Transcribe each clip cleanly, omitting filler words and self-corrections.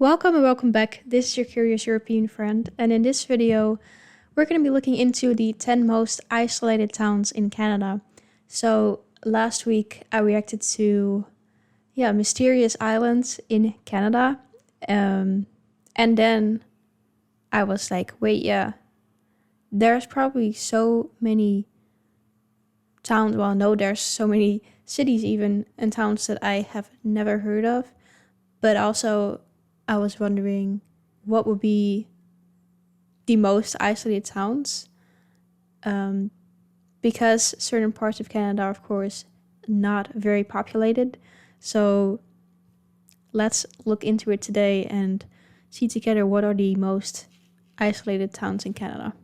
Welcome and welcome back. This is your Curious European friend, and in this video, we're going to be looking into the 10 most isolated towns in Canada. So last week, I reacted to, mysterious islands in Canada, and then I was like, wait, there's probably so many towns, there's so many cities even, and towns that I have never heard of, but also I was wondering what would be the most isolated towns, because certain parts of Canada are, of course, not very populated. So let's look into it today and see together what are the most isolated towns in Canada.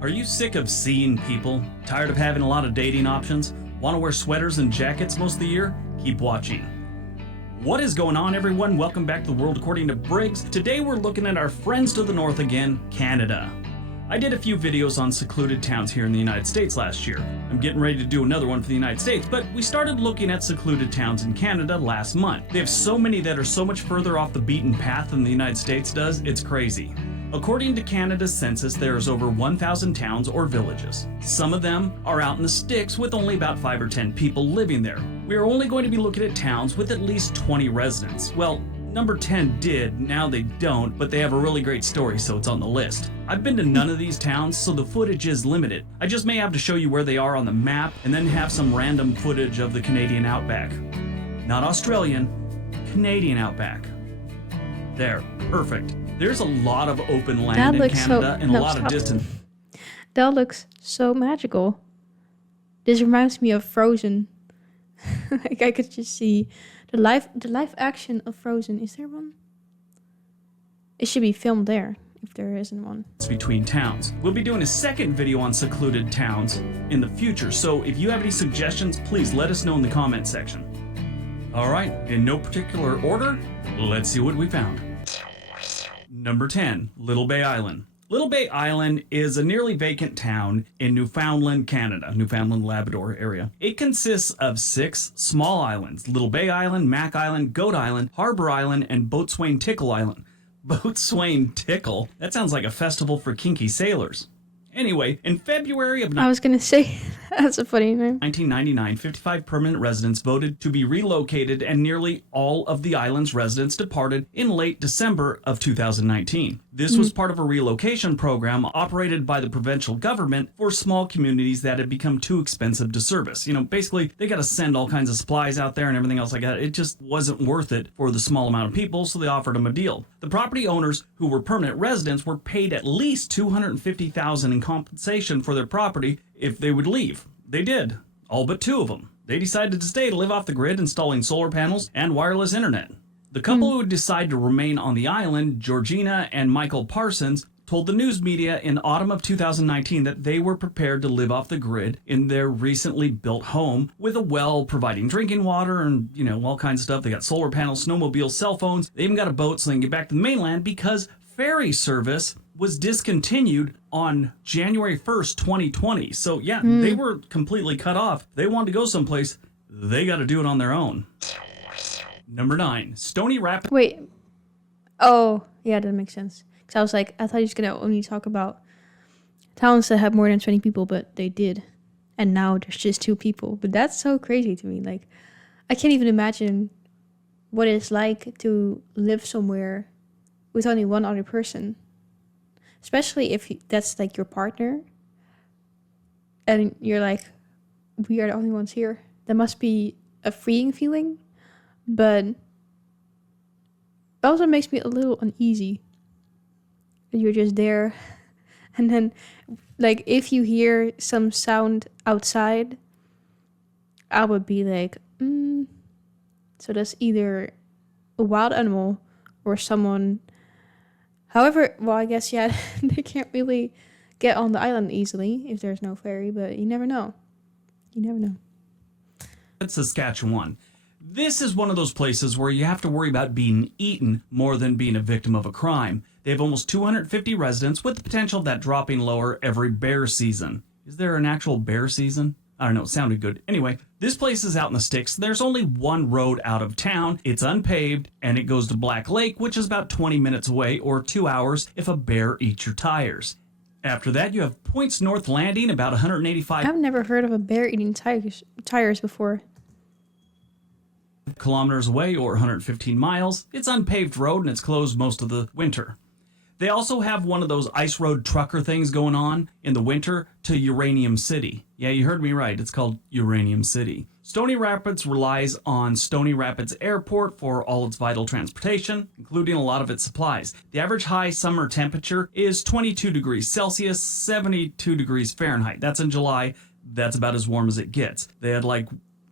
Are you sick of seeing people? Tired of having a lot of dating options? Want to wear sweaters and jackets most of the year? Keep watching. What is going on, everyone? Welcome back to The World According to Briggs. Today we're looking at our friends to the north again, Canada. I did a few videos on secluded towns here in the United States last year. I'm getting ready to do another one for the United States, but we started looking at secluded towns in Canada last month. They have so many that are so much further off the beaten path than the United States does, it's crazy. According to Canada's census, there is over 1,000 towns or villages. Some of them are out in the sticks with only about 5 or 10 people living there. We are only going to be looking at towns with at least 20 residents. Well, number 10 did, now they don't, but they have a really great story, so it's on the list. I've been to none of these towns, so the footage is limited. I just may have to show you where they are on the map and then have some random footage of the Canadian outback. Not Australian, Canadian outback. There, perfect. There's a lot of open land in Canada and a lot of distance. That looks so magical. This reminds me of Frozen. Like I could just see the live action of Frozen. Is there one? It should be filmed there if there isn't one. It's between towns. We'll be doing a second video on secluded towns in the future, so if you have any suggestions, please let us know in the comment section. All right, in no particular order, let's see what we found. Number 10, Little Bay Island. Little Bay Island is a nearly vacant town in Newfoundland, Canada, Newfoundland, Labrador area. It consists of 6 small islands: Little Bay Island, Mac Island, Goat Island, Harbour Island, and Boatswain Tickle Island. Boatswain Tickle? That sounds like a festival for kinky sailors. Anyway, in February of I was gonna say, that's a funny name. 1999, 55 permanent residents voted to be relocated, and nearly all of the island's residents departed in late December of 2019. This was part of a relocation program operated by the provincial government for small communities that had become too expensive to service. You know, basically, they got to send all kinds of supplies out there and everything else like that. It just wasn't worth it for the small amount of people, so they offered them a deal. The property owners, who were permanent residents, were paid at least $250,000 in compensation for their property if they would leave. They did, all but 2 of them. They decided to stay to live off the grid, installing solar panels and wireless internet. The couple who decided to remain on the island, Georgina and Michael Parsons, told the news media in autumn of 2019 that they were prepared to live off the grid in their recently built home with a well providing drinking water and, all kinds of stuff. They got solar panels, snowmobiles, cell phones. They even got a boat so they can get back to the mainland because ferry service was discontinued on January 1st, 2020. So they were completely cut off. They wanted to go someplace, they got to do it on their own. Number 9, Stony Rapids. Wait. Oh, yeah, that makes sense. Because I was like, I thought he was going to only talk about towns that have more than 20 people, but they did. And now there's just 2 people. But that's so crazy to me. Like, I can't even imagine what it's like to live somewhere with only one other person. Especially if that's like your partner. And you're like, we are the only ones here. That must be a freeing feeling. But it also makes me a little uneasy. You're just there. And then, like, if you hear some sound outside, I would be like, So that's either a wild animal or someone. However, well, I guess, they can't really get on the island easily if there's no ferry, but you never know. You never know. Saskatchewan. This is one of those places where you have to worry about being eaten more than being a victim of a crime. They have almost 250 residents with the potential of that dropping lower every bear season. Is there an actual bear season? I don't know, it sounded good. Anyway, this place is out in the sticks. There's only one road out of town. It's unpaved, and it goes to Black Lake, which is about 20 minutes away, or 2 hours if a bear eats your tires. After that, you have Points North Landing, about 185 I've never heard of a bear eating tires before. kilometers away, or 115 miles. It's unpaved road, and it's closed most of the winter. They also have one of those ice road trucker things going on in the winter to Uranium City. Yeah, you heard me right. It's called Uranium City. Stony Rapids relies on Stony Rapids Airport for all its vital transportation, including a lot of its supplies. The average high summer temperature is 22 degrees Celsius, 72 degrees Fahrenheit. That's in July. That's about as warm as it gets. They had like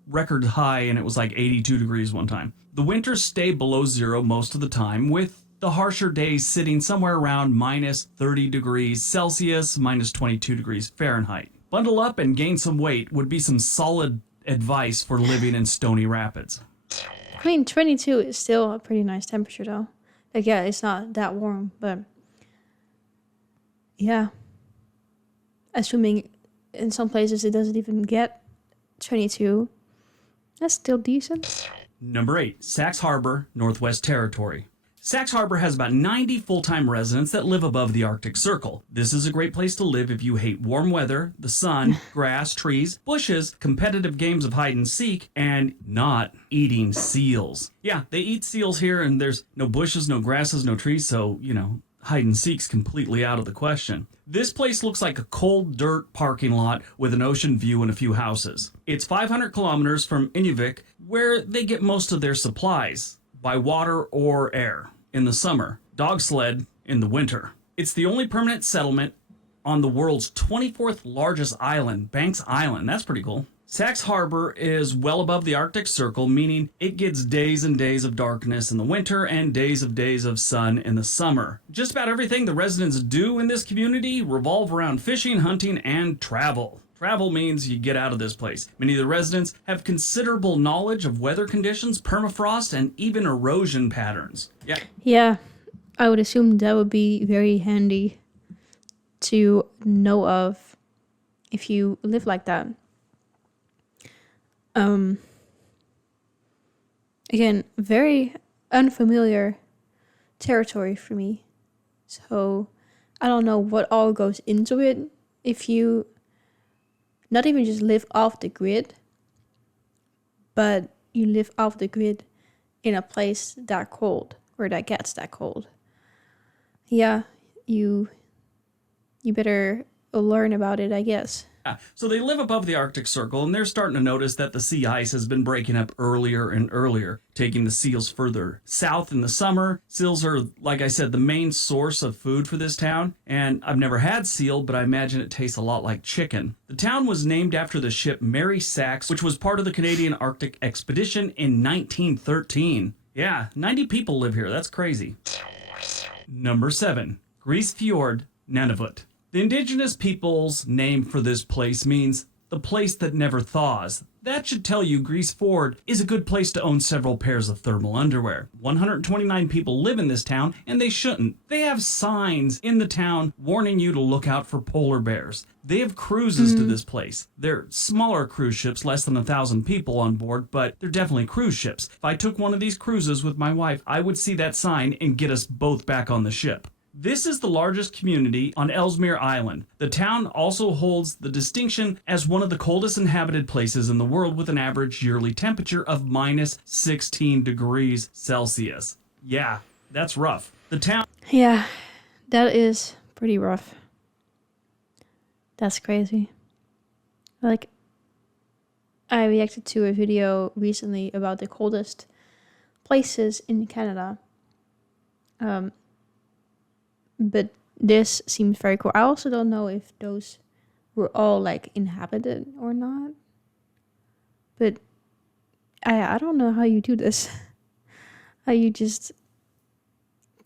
record high, and it was like 82 degrees one time. The winters stay below zero most of the time, with the harsher days sitting somewhere around minus 30 degrees Celsius, minus 22 degrees Fahrenheit. Bundle up and gain some weight would be some solid advice for living in Stony Rapids. I mean, 22 is still a pretty nice temperature, though. Like, yeah, it's not that warm, but yeah. Assuming in some places it doesn't even get 22, that's still decent. Number 8, Sachs Harbour, Northwest Territory. Sachs Harbour has about 90 full-time residents that live above the Arctic Circle. This is a great place to live if you hate warm weather, the sun, grass, trees, bushes, competitive games of hide and seek, and not eating seals. Yeah, they eat seals here, and there's no bushes, no grasses, no trees, so, hide and seek's completely out of the question. This place looks like a cold dirt parking lot with an ocean view and a few houses. It's 500 kilometers from Inuvik, where they get most of their supplies, by water or air in the summer, dog sled in the winter. It's the only permanent settlement on the world's 24th largest island, Banks Island. That's pretty cool. Sachs Harbour is well above the Arctic Circle, meaning it gets days and days of darkness in the winter and days of sun in the summer. Just about everything the residents do in this community revolve around fishing, hunting, and travel. Travel means you get out of this place. Many of the residents have considerable knowledge of weather conditions, permafrost, and even erosion patterns. Yeah, I would assume that would be very handy to know of if you live like that. Again, very unfamiliar territory for me. So I don't know what all goes into it if you not even just live off the grid, but you live off the grid in a place that cold, or that gets that cold. Yeah, you better learn about it, I guess. So they live above the Arctic Circle, and they're starting to notice that the sea ice has been breaking up earlier and earlier, taking the seals further south in the summer. Seals are, like I said, the main source of food for this town, and I've never had seal, but I imagine it tastes a lot like chicken. The town was named after the ship Mary Sachs, which was part of the Canadian Arctic Expedition in 1913. Yeah, 90 people live here. That's crazy. Number 7, Grise Fiord, Nunavut. The indigenous people's name for this place means the place that never thaws. That should tell you Grise Fiord is a good place to own several pairs of thermal underwear. 129 people live in this town, and they shouldn't. They have signs in the town warning you to look out for polar bears. They have cruises to this place. They're smaller cruise ships, less than 1,000 people on board, but they're definitely cruise ships. If I took one of these cruises with my wife, I would see that sign and get us both back on the ship. This is the largest community on Ellesmere Island. The town also holds the distinction as one of the coldest inhabited places in the world, with an average yearly temperature of minus 16 degrees Celsius. Yeah, that's rough. Yeah, that is pretty rough. That's crazy. Like, I reacted to a video recently about the coldest places in Canada. But this seems very cool. I also don't know if those were all like inhabited or not. But I don't know how you do this. How you just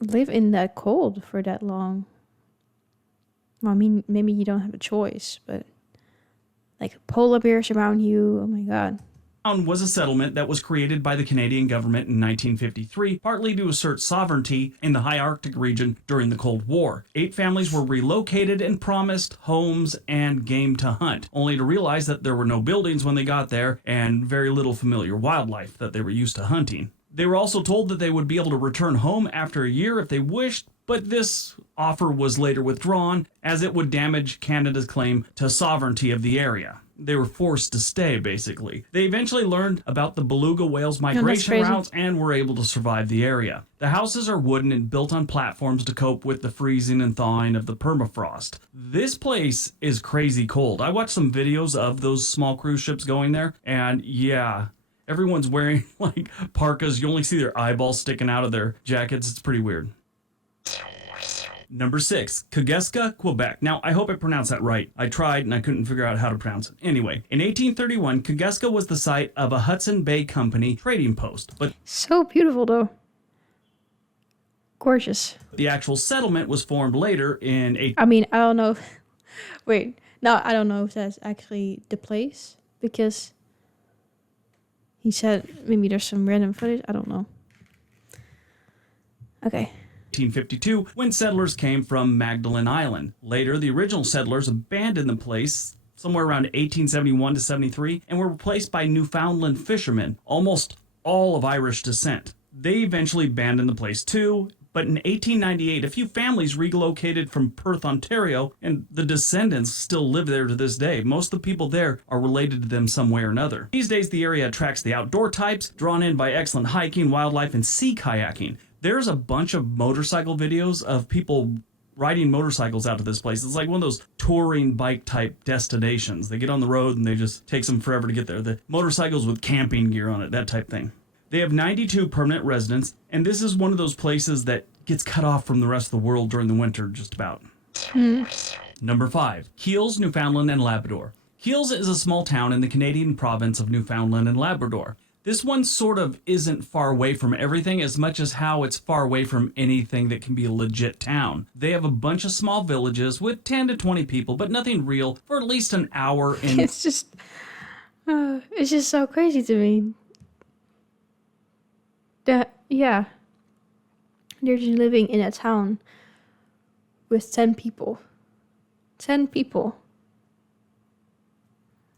live in that cold for that long. Well, I mean, maybe you don't have a choice, but like polar bears around you, oh my god. Town was a settlement that was created by the Canadian government in 1953, partly to assert sovereignty in the high Arctic region during the Cold War. 8 families were relocated and promised homes and game to hunt, only to realize that there were no buildings when they got there and very little familiar wildlife that they were used to hunting. They were also told that they would be able to return home after a year if they wished, but this offer was later withdrawn as it would damage Canada's claim to sovereignty of the area. They were forced to stay, basically. They eventually learned about the beluga whale's migration routes and were able to survive the area. The houses are wooden and built on platforms to cope with the freezing and thawing of the permafrost. This place is crazy cold. I watched some videos of those small cruise ships going there, and yeah, everyone's wearing like parkas. You only see their eyeballs sticking out of their jackets. It's pretty weird. Number 6, Kagusa, Quebec. Now, I hope I pronounced that right. I tried and I couldn't figure out how to pronounce it. Anyway, in 1831, Kagusa was the site of a Hudson Bay Company trading post. But so beautiful, though. Gorgeous. The actual settlement was formed later in... I mean, I don't know. Wait, no, I don't know if that's actually the place. Because he said maybe there's some random footage. I don't know. Okay. 1852, when settlers came from Magdalen Island. Later, the original settlers abandoned the place somewhere around 1871 to 73 and were replaced by Newfoundland fishermen, almost all of Irish descent. They eventually abandoned the place too, but in 1898, a few families relocated from Perth, Ontario, and the descendants still live there to this day. Most of the people there are related to them some way or another. These days, the area attracts the outdoor types, drawn in by excellent hiking, wildlife, and sea kayaking. There's a bunch of motorcycle videos of people riding motorcycles out to this place. It's like one of those touring bike type destinations. They get on the road and they just takes them forever to get there. The motorcycles with camping gear on it, that type thing. They have 92 permanent residents, and this is one of those places that gets cut off from the rest of the world during the winter, just about. Number 5, Keels, Newfoundland and Labrador. Keels is a small town in the Canadian province of Newfoundland and Labrador. This one sort of isn't far away from everything as much as how it's far away from anything that can be a legit town. They have a bunch of small villages with 10 to 20 people, but nothing real for at least an hour in... It's just so crazy to me. Yeah. They're just living in a town with 10 people. 10 people.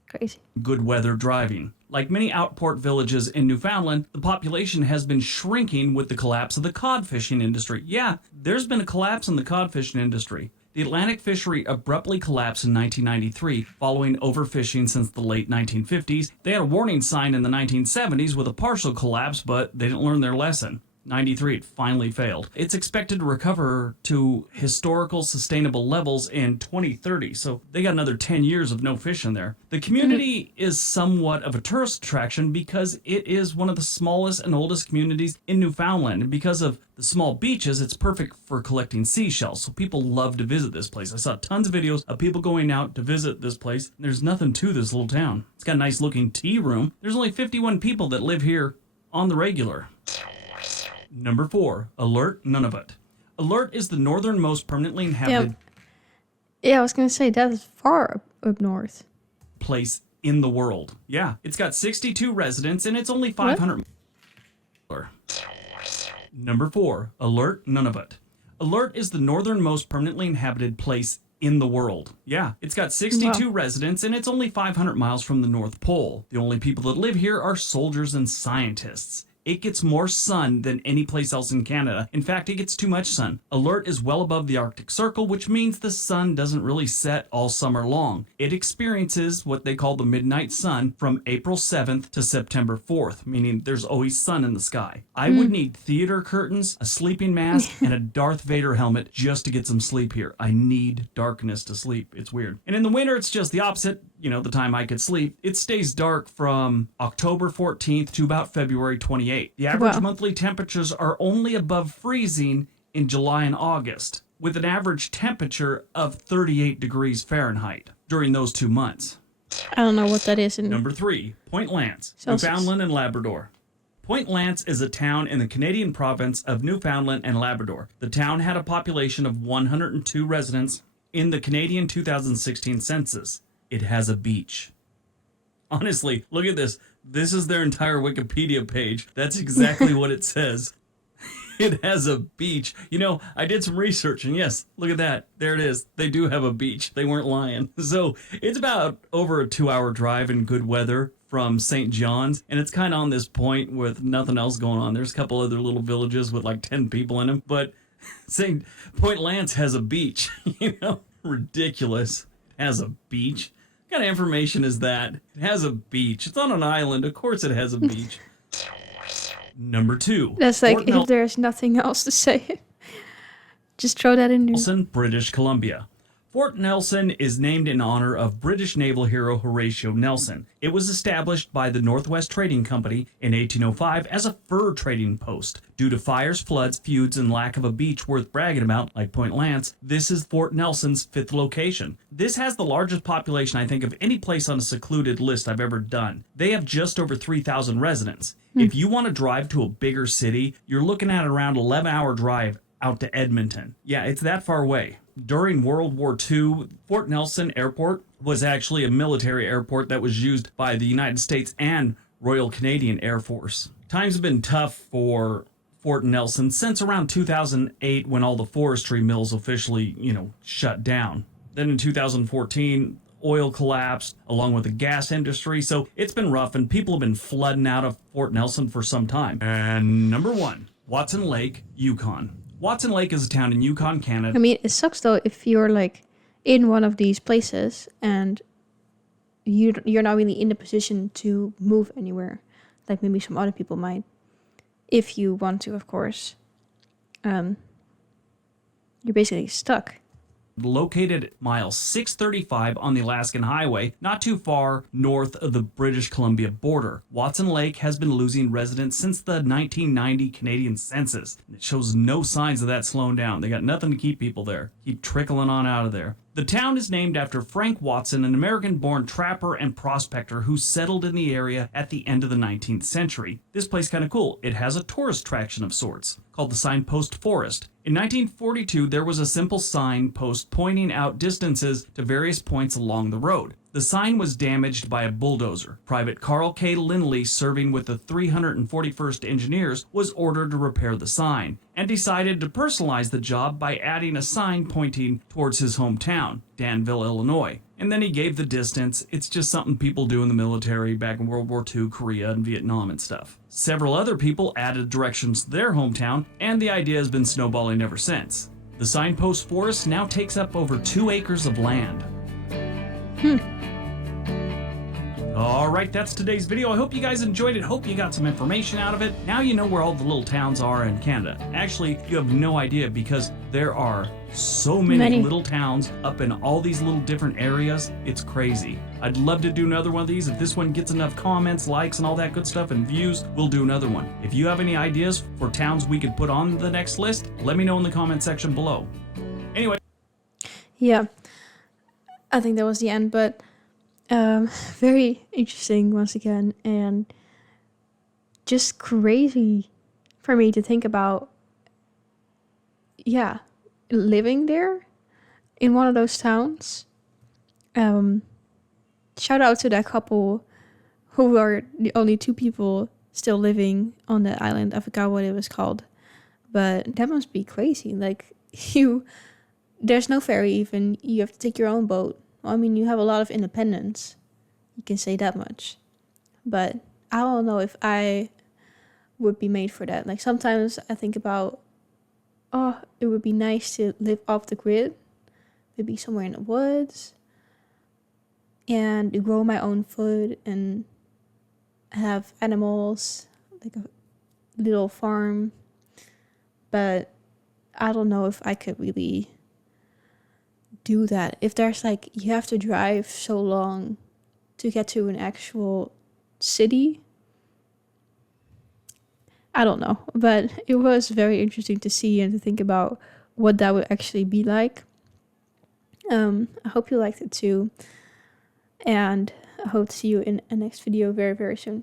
Crazy. Good weather driving. Like many outport villages in Newfoundland, the population has been shrinking with the collapse of the cod fishing industry. Yeah, there's been a collapse in the cod fishing industry. The Atlantic fishery abruptly collapsed in 1993 following overfishing since the late 1950s. They had a warning sign in the 1970s with a partial collapse, but they didn't learn their lesson. 93, it finally failed. It's expected to recover to historical sustainable levels in 2030, so they got another 10 years of no fish in there. The community is somewhat of a tourist attraction because it is one of the smallest and oldest communities in Newfoundland, and because of the small beaches, it's perfect for collecting seashells, so people love to visit this place. I saw tons of videos of people going out to visit this place. There's nothing to this little town. It's got a nice looking tea room. There's only 51 people that live here on the regular. Number 4, Alert, Nunavut. Alert is the northernmost permanently inhabited Yeah, I was going to say, that is far up north. place in the world. Yeah, it's got 62 residents and it's only 500. Number 4, Alert, Nunavut. Alert is the northernmost permanently inhabited place in the world. Yeah, it's got 62 residents and it's only 500 miles from the North Pole. The only people that live here are soldiers and scientists. It gets more sun than any place else in Canada. In fact, it gets too much sun. Alert is well above the Arctic Circle, which means the sun doesn't really set all summer long. It experiences what they call the midnight sun from April 7th to September 4th, meaning there's always sun in the sky. I would need theater curtains, a sleeping mask, and a Darth Vader helmet just to get some sleep here. I need darkness to sleep. It's weird. And in the winter, it's just the opposite. You know, the time I could sleep. It stays dark from October 14th to about February 28th. The average monthly temperatures are only above freezing in July and August, with an average temperature of 38 degrees Fahrenheit during those 2 months. I don't know what that is. Number 3, Point Lance, Celsius. Newfoundland and Labrador. Point Lance is a town in the Canadian province of Newfoundland and Labrador. The town had a population of 102 residents in the Canadian 2016 census. It has a beach. Honestly, look at this. This is their entire Wikipedia page. That's exactly what it says. It has a beach. You know, I did some research, and yes, look at that. There it is. They do have a beach. They weren't lying. So it's about over a 2-hour drive in good weather from St. John's, and it's kind of on this point with nothing else going on. There's a couple other little villages with like 10 people in them, but St. Point Lance has a beach. You know, ridiculous. It has a beach. What kind of information is that? It has a beach. It's on an island. Of course it has a beach. Number 2. That's like Fort if there's nothing else to say. Just throw that in there. Nelson, British Columbia. Fort Nelson is named in honor of British naval hero Horatio Nelson. It was established by the Northwest Trading Company in 1805 as a fur trading post. Due to fires, floods, feuds, and lack of a beach worth bragging about, like Point Lance, this is Fort Nelson's 5th location. This has the largest population, I think, of any place on a secluded list I've ever done. They have just over 3,000 residents. If you want to drive to a bigger city, you're looking at around 11-hour drive out to Edmonton. Yeah, it's that far away. During World War II, Fort Nelson Airport was actually a military airport that was used by the United States and Royal Canadian Air Force. Times have been tough for Fort Nelson since around 2008 when all the forestry mills officially, shut down. Then in 2014, oil collapsed along with the gas industry, so it's been rough and people have been flooding out of Fort Nelson for some time. And number 1, Watson Lake, Yukon. Watson Lake is a town in Yukon, Canada. I mean, it sucks though if you're like in one of these places and you're not really in the position to move anywhere, like maybe some other people might, if you want to, of course. You're basically stuck. Located at mile 635 on the Alaskan Highway, not too far north of the British Columbia border. Watson Lake has been losing residents since the 1990 Canadian census. It shows no signs of that slowing down. They got nothing to keep people there. Keep trickling on out of there. The town is named after Frank Watson, an American-born trapper and prospector who settled in the area at the end of the 19th century. This place is kind of cool. It has a tourist attraction of sorts, called the Signpost Forest. In 1942, there was a simple signpost pointing out distances to various points along the road. The sign was damaged by a bulldozer. Private Carl K. Lindley, serving with the 341st Engineers, was ordered to repair the sign, and decided to personalize the job by adding a sign pointing towards his hometown, Danville, Illinois. And then he gave the distance. It's just something people do in the military back in World War II, Korea, and Vietnam and stuff. Several other people added directions to their hometown, and the idea has been snowballing ever since. The Signpost Forest now takes up over 2 acres of land. Alright, that's today's video. I hope you guys enjoyed it. Hope you got some information out of it. Now you know where all the little towns are in Canada. Actually, you have no idea because there are so many little towns up in all these little different areas. It's crazy. I'd love to do another one of these. If this one gets enough comments, likes, and all that good stuff and views, we'll do another one. If you have any ideas for towns we could put on the next list, let me know in the comment section below. Anyway. Yeah, I think that was the end, but very interesting once again, and just crazy for me to think about, living there in one of those towns. Shout out to that couple who are the only 2 people still living on the island. I forgot what it was called, but that must be crazy. Like, there's no ferry even. You have to take your own boat. I mean, you have a lot of independence. You can say that much. But I don't know if I would be made for that. Like, sometimes I think about, it would be nice to live off the grid. Maybe somewhere in the woods. And grow my own food and have animals. Like a little farm. But I don't know if I could really do that. If there's like, you have to drive so long to get to an actual city, I don't know, but it was very interesting to see and to think about what that would actually be like. I hope you liked it too, and I hope to see you in a next video very, very soon.